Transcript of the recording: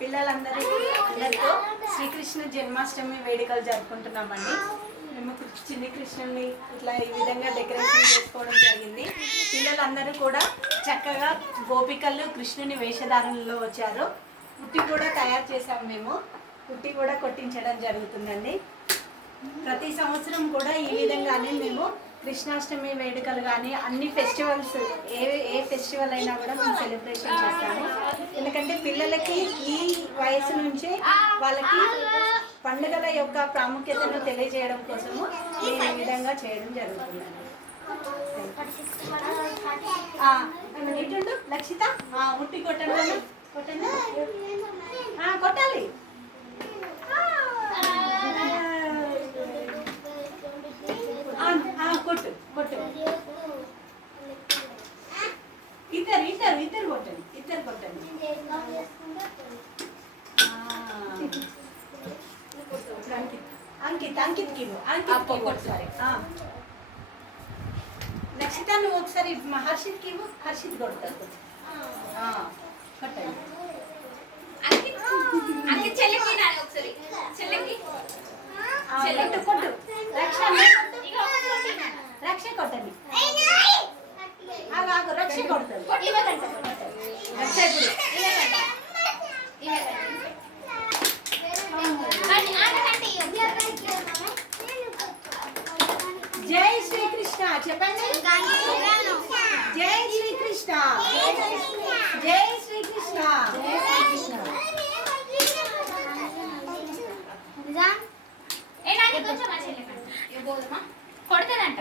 పిల్లలందరితో శ్రీకృష్ణ జన్మాష్టమి వేడుకలు జరుపుకుంటున్నామండి. మేము చిన్ని కృష్ణుని ఇట్లా ఈ విధంగా డెకరేషన్ చేసుకోవడం జరిగింది. పిల్లలందరూ కూడా చక్కగా గోపికలు కృష్ణుని వేషధారణలో వచ్చారు. పుట్టి కూడా తయారు చేసాము. మేము పుట్టి కూడా కొట్టించడం జరుగుతుందండి. ప్రతి సంవత్సరం కూడా ఈ విధంగానే మేము కృష్ణాష్టమి వేడుకలు కానీ అన్ని ఫెస్టివల్స్ ఏ ఫెస్టివల్ అయినా కూడా మేము సెలబ్రేషన్ చేస్తాము. ఎందుకంటే పిల్లలకి ఈ వయసు నుంచే వాళ్ళకి పండుగల యొక్క ప్రాముఖ్యతను తెలియజేయడం కోసము నేను ఈ విధంగా చేయడం జరుగుతుందండి. ఇటుండు లక్షిత ముట్టి కొట్టండి కొట్టండి కొట్టాలి. కొట్టు కొట్టు ఇద్దరు కొట్టండి అంకిత్ ఒకసారి లక్షిత నువ్వు ఒకసారి హర్షిత్కి ఇవ్వు. హర్షిత్ కొడతారు కొట్టండి. కొట్టు రక్ష కొట్టండి. రక్ష కొడుతుంది. జై శ్రీకృష్ణ చెప్పండి. జై శ్రీకృష్ణ. జై శ్రీకృష్ణ. కొడతానంట.